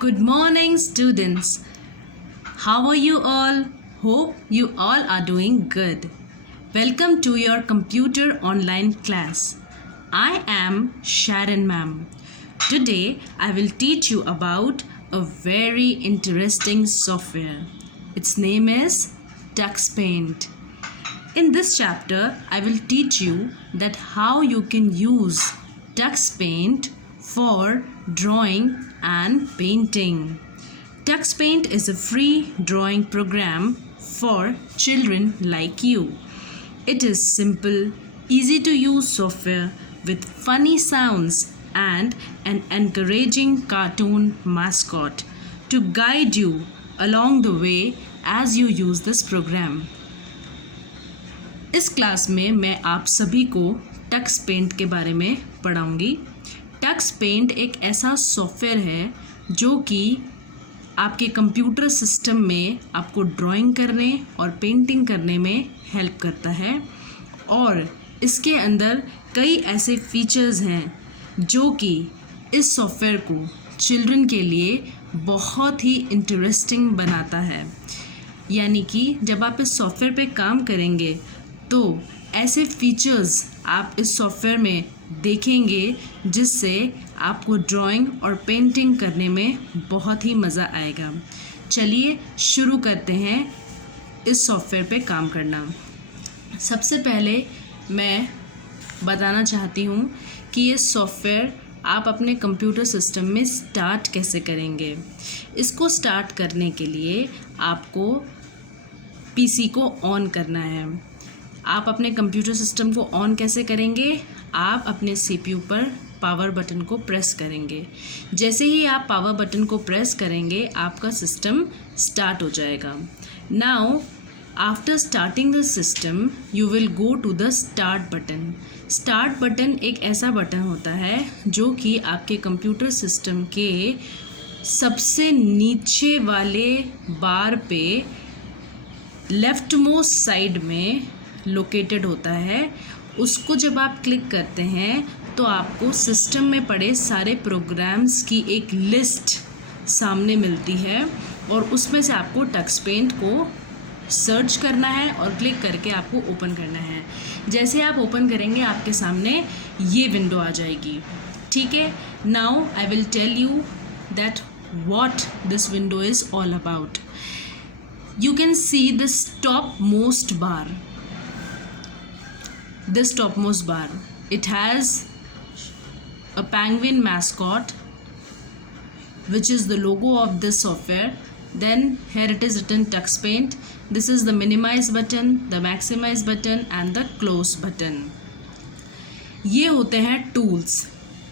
Good morning, students. How are you all? Hope you all are doing good. Welcome to your computer online class. I am Sharon ma'am. Today I will teach you about a very interesting software. Its name is TuxPaint. In this chapter, I will teach you that how you can use TuxPaint for drawing and painting. TuxPaint is a free drawing program for children like you. It is simple, easy to use software with funny sounds and an encouraging cartoon mascot to guide you along the way as you use this program. इस class में मैं आप सभी को Tux paint के बारे में पढ़ाऊंगी। Tux paint एक ऐसा सॉफ्टवेयर है जो कि आपके कंप्यूटर सिस्टम में आपको ड्राइंग करने और पेंटिंग करने में हेल्प करता है और इसके अंदर कई ऐसे फीचर्स हैं जो कि इस सॉफ्टवेयर को चिल्ड्रन के लिए बहुत ही इंटरेस्टिंग बनाता है। यानी कि जब आप इस सॉफ्टवेयर पे काम करेंगे तो ऐसे फीचर्स आप इस सॉफ्टवेयर में देखेंगे जिससे आपको ड्राइंग और पेंटिंग करने में बहुत ही मज़ा आएगा। चलिए शुरू करते हैं इस सॉफ्टवेयर पे काम करना। सबसे पहले मैं बताना चाहती हूँ कि ये सॉफ्टवेयर आप अपने कंप्यूटर सिस्टम में स्टार्ट कैसे करेंगे। इसको स्टार्ट करने के लिए आपको पीसी को ऑन करना है। आप अपने कंप्यूटर सिस्टम को ऑन कैसे करेंगे? आप अपने सीपीयू पर पावर बटन को प्रेस करेंगे। जैसे ही आप पावर बटन को प्रेस करेंगे आपका सिस्टम स्टार्ट हो जाएगा। Now after starting the system you will go to the start button. Start button एक ऐसा बटन होता है जो कि आपके कंप्यूटर सिस्टम के सबसे नीचे वाले बार पे लेफ्ट मोस्ट साइड में लोकेटेड होता है। उसको जब आप क्लिक करते हैं तो आपको सिस्टम में पड़े सारे प्रोग्राम्स की एक लिस्ट सामने मिलती है और उसमें से आपको टक्स पेंट को सर्च करना है और क्लिक करके आपको ओपन करना है। जैसे आप ओपन करेंगे आपके सामने ये विंडो आ जाएगी। ठीक है, now I will tell you that what this window is all about. You can see this topmost bar. This topmost bar. It has a penguin mascot, which is the logo of this software. Then here it is written TuxPaint. This is the minimize button, the maximize button, and the close button. ये होते हैं tools.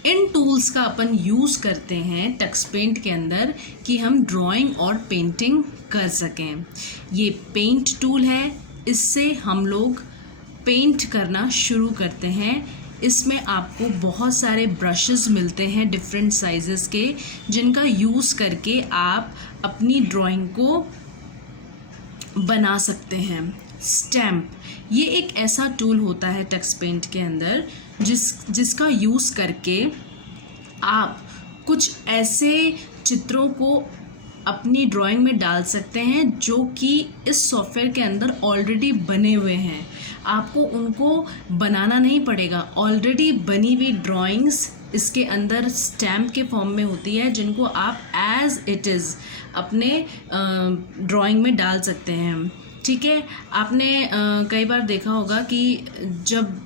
इन tools का अपन use करते हैं Tux paint के अंदर कि हम ड्राइंग और पेंटिंग कर सकें। ये पेंट टूल है, इससे हम लोग पेंट करना शुरू करते हैं। इसमें आपको बहुत सारे ब्रशेस मिलते हैं डिफरेंट साइज़ेस के जिनका यूज़ करके आप अपनी ड्राइंग को बना सकते हैं। स्टैम्प ये एक ऐसा टूल होता है टक्स पेंट के अंदर जिसका यूज़ करके आप कुछ ऐसे चित्रों को अपनी ड्राइंग में डाल सकते हैं जो कि इस सॉफ्टवेयर के अंदर ऑलरेडी बने हुए हैं। आपको उनको बनाना नहीं पड़ेगा। ऑलरेडी बनी हुई ड्राइंग्स इसके अंदर स्टैम्प के फॉर्म में होती है जिनको आप एज इट इज़ अपने ड्राइंग में डाल सकते हैं। ठीक है, आपने कई बार देखा होगा कि जब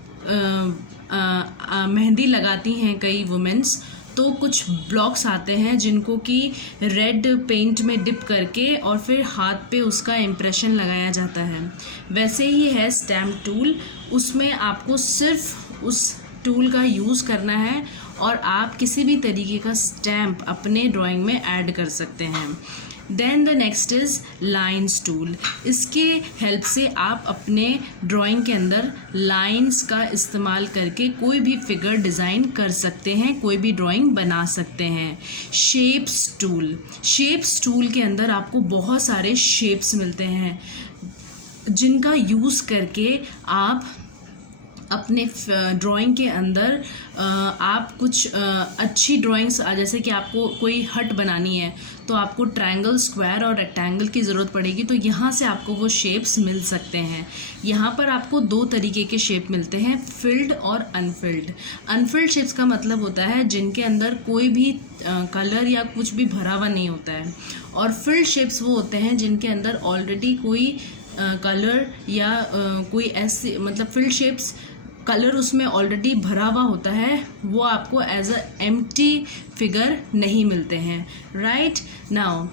मेहंदी लगाती हैं कई वुमेन्स तो कुछ ब्लॉक्स आते हैं जिनको कि रेड पेंट में डिप करके और फिर हाथ पे उसका इम्प्रेशन लगाया जाता है। वैसे ही है स्टैम्प टूल। उसमें आपको सिर्फ उस टूल का यूज़ करना है और आप किसी भी तरीके का स्टैम्प अपने ड्राइंग में ऐड कर सकते हैं। Then the next is lines tool. इसके हेल्प से आप अपने ड्राइंग के अंदर लाइन्स का इस्तेमाल करके कोई भी फिगर डिज़ाइन कर सकते हैं, कोई भी ड्राइंग बना सकते हैं। Shapes tool. शेप्स टूल के अंदर आपको बहुत सारे शेप्स मिलते हैं जिनका यूज़ करके आप अपने ड्राइंग के अंदर आप कुछ अच्छी ड्राइंग्स, जैसे कि आपको कोई हट बनानी है तो आपको ट्रायंगल, स्क्वायर और रेक्टेंगल की ज़रूरत पड़ेगी, तो यहाँ से आपको वो शेप्स मिल सकते हैं। यहाँ पर आपको दो तरीके के शेप मिलते हैं, फिल्ड और अनफिल्ड। अनफिल्ड शेप्स का मतलब होता है जिनके अंदर कोई भी कलर या कुछ भी भरा हुआ नहीं होता है, और फिल्ड शेप्स वो होते हैं जिनके अंदर ऑलरेडी कोई कलर या कोई ऐसी, मतलब फिल्ड शेप्स कलर उसमें ऑलरेडी भरा हुआ होता है, वो आपको एज अ एम्प्टी फिगर नहीं मिलते हैं। Right now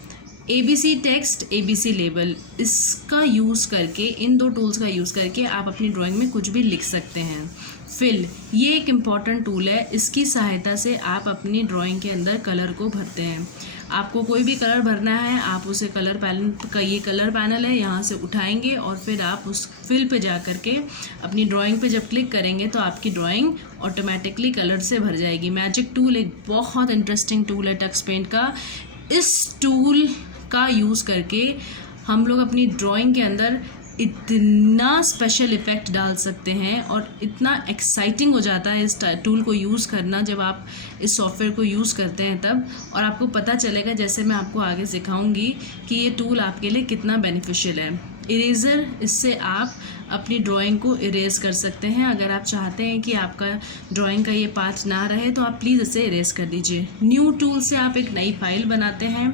ABC text, ABC label, इसका यूज़ करके, इन दो टूल्स का यूज़ करके आप अपनी ड्राइंग में कुछ भी लिख सकते हैं। फिल, ये एक इम्पॉर्टेंट टूल है, इसकी सहायता से आप अपनी ड्राइंग के अंदर कलर को भरते हैं। आपको कोई भी कलर भरना है, आप उसे कलर पैनल का, ये कलर पैनल है, यहाँ से उठाएंगे और फिर आप उस फिल पे जा कर के अपनी ड्राइंग पे जब क्लिक करेंगे तो आपकी ड्राइंग ऑटोमेटिकली कलर से भर जाएगी। मैजिक टूल एक बहुत इंटरेस्टिंग टूल है टक्स पेंट का। इस टूल का यूज़ करके हम लोग अपनी ड्राइंग के अंदर इतना स्पेशल इफ़ेक्ट डाल सकते हैं और इतना एक्साइटिंग हो जाता है इस टूल को यूज़ करना जब आप इस सॉफ्टवेयर को यूज़ करते हैं तब, और आपको पता चलेगा, जैसे मैं आपको आगे सिखाऊंगी, कि ये टूल आपके लिए कितना बेनिफिशियल है। इरेज़र, इससे आप अपनी ड्राइंग को इरेज़ कर सकते हैं। अगर आप चाहते हैं कि आपका ड्राइंग का ये पार्ट ना रहे तो आप प्लीज़ इसे इरेज़ कर दीजिए। न्यू टूल से आप एक नई फाइल बनाते हैं।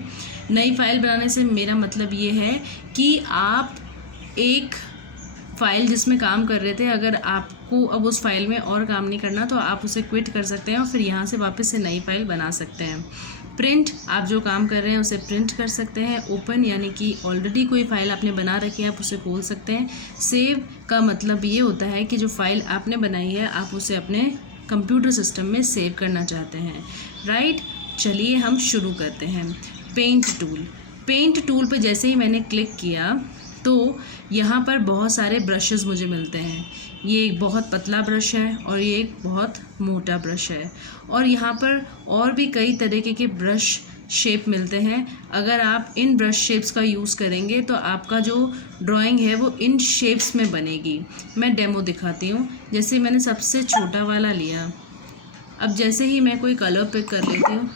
नई फाइल बनाने से मेरा मतलब ये है कि आप एक फ़ाइल जिसमें काम कर रहे थे, अगर आपको अब उस फाइल में और काम नहीं करना तो आप उसे क्विट कर सकते हैं और फिर यहाँ से वापस से नई फाइल बना सकते हैं। प्रिंट, आप जो काम कर रहे हैं उसे प्रिंट कर सकते हैं। ओपन, यानी कि ऑलरेडी कोई फ़ाइल आपने बना रखी है, आप उसे खोल सकते हैं। सेव का मतलब ये होता है कि जो फ़ाइल आपने बनाई है आप उसे अपने कंप्यूटर सिस्टम में सेव करना चाहते हैं। राइट, चलिए हम शुरू करते हैं। पेंट टूल, पेंट टूल पे जैसे ही मैंने क्लिक किया तो यहाँ पर बहुत सारे ब्रशेस मुझे मिलते हैं। ये एक बहुत पतला ब्रश है और ये एक बहुत मोटा ब्रश है, और यहाँ पर और भी कई तरीके के ब्रश शेप मिलते हैं। अगर आप इन ब्रश शेप्स का यूज़ करेंगे तो आपका जो ड्राइंग है वो इन शेप्स में बनेगी। मैं डेमो दिखाती हूँ। जैसे मैंने सबसे छोटा वाला लिया, अब जैसे ही मैं कोई कलर पिक कर लेती हूँ,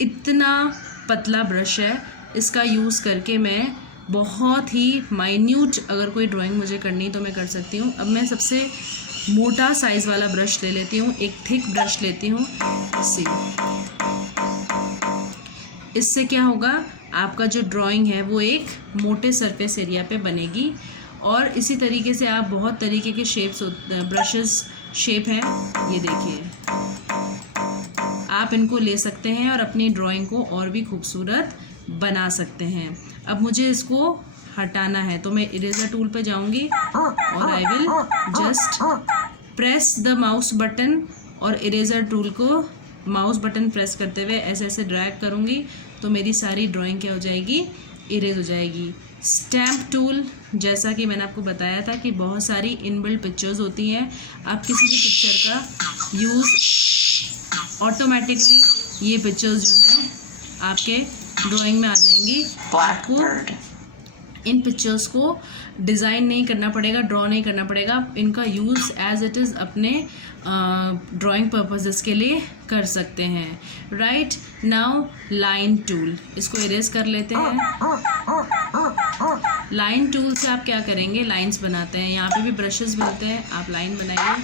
इतना पतला ब्रश है, इसका यूज़ करके मैं बहुत ही माइन्यूट अगर कोई ड्राइंग मुझे करनी तो मैं कर सकती हूँ। अब मैं सबसे मोटा साइज़ वाला ब्रश ले लेती हूँ, एक थिक ब्रश लेती हूँ। इससे क्या होगा, आपका जो ड्राइंग है वो एक मोटे सरफेस एरिया पे बनेगी। और इसी तरीके से आप बहुत तरीके के शेप्स, ब्रशेस शेप हैं, ये देखिए, आप इनको ले सकते हैं और अपनी ड्राइंग को और भी खूबसूरत बना सकते हैं। अब मुझे इसको हटाना है तो मैं इरेजर टूल पे जाऊंगी और I will just press the mouse button, और इरेजर टूल को माउस बटन प्रेस करते हुए ऐसे ऐसे ड्रैग करूंगी तो मेरी सारी ड्राइंग क्या हो जाएगी, इरेज हो जाएगी। स्टैम्प टूल, जैसा कि मैंने आपको बताया था कि बहुत सारी इनबिल्ट पिक्चर्स होती हैं, आप किसी भी पिक्चर का यूज़ ऑटोमेटिकली, ये पिक्चर्स जो हैं आपके ड्राइंग में आ जाएंगी। आपको इन पिक्चर्स को डिज़ाइन नहीं करना पड़ेगा, ड्रॉ नहीं करना पड़ेगा, इनका यूज़ एज इट इज़ अपने ड्राइंग पर्पसेस के लिए कर सकते हैं। राइट नाउ लाइन टूल, इसको इरेज कर लेते हैं। लाइन टूल से आप क्या करेंगे, लाइंस बनाते हैं। यहाँ पे भी ब्रशेस मिलते हैं, आप लाइन बनाइए।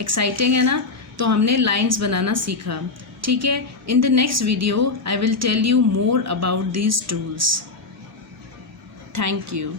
एक्साइटिंग है ना, तो हमने लाइंस बनाना सीखा। ठीक है, in the next video I will tell you more about these tools. Thank you.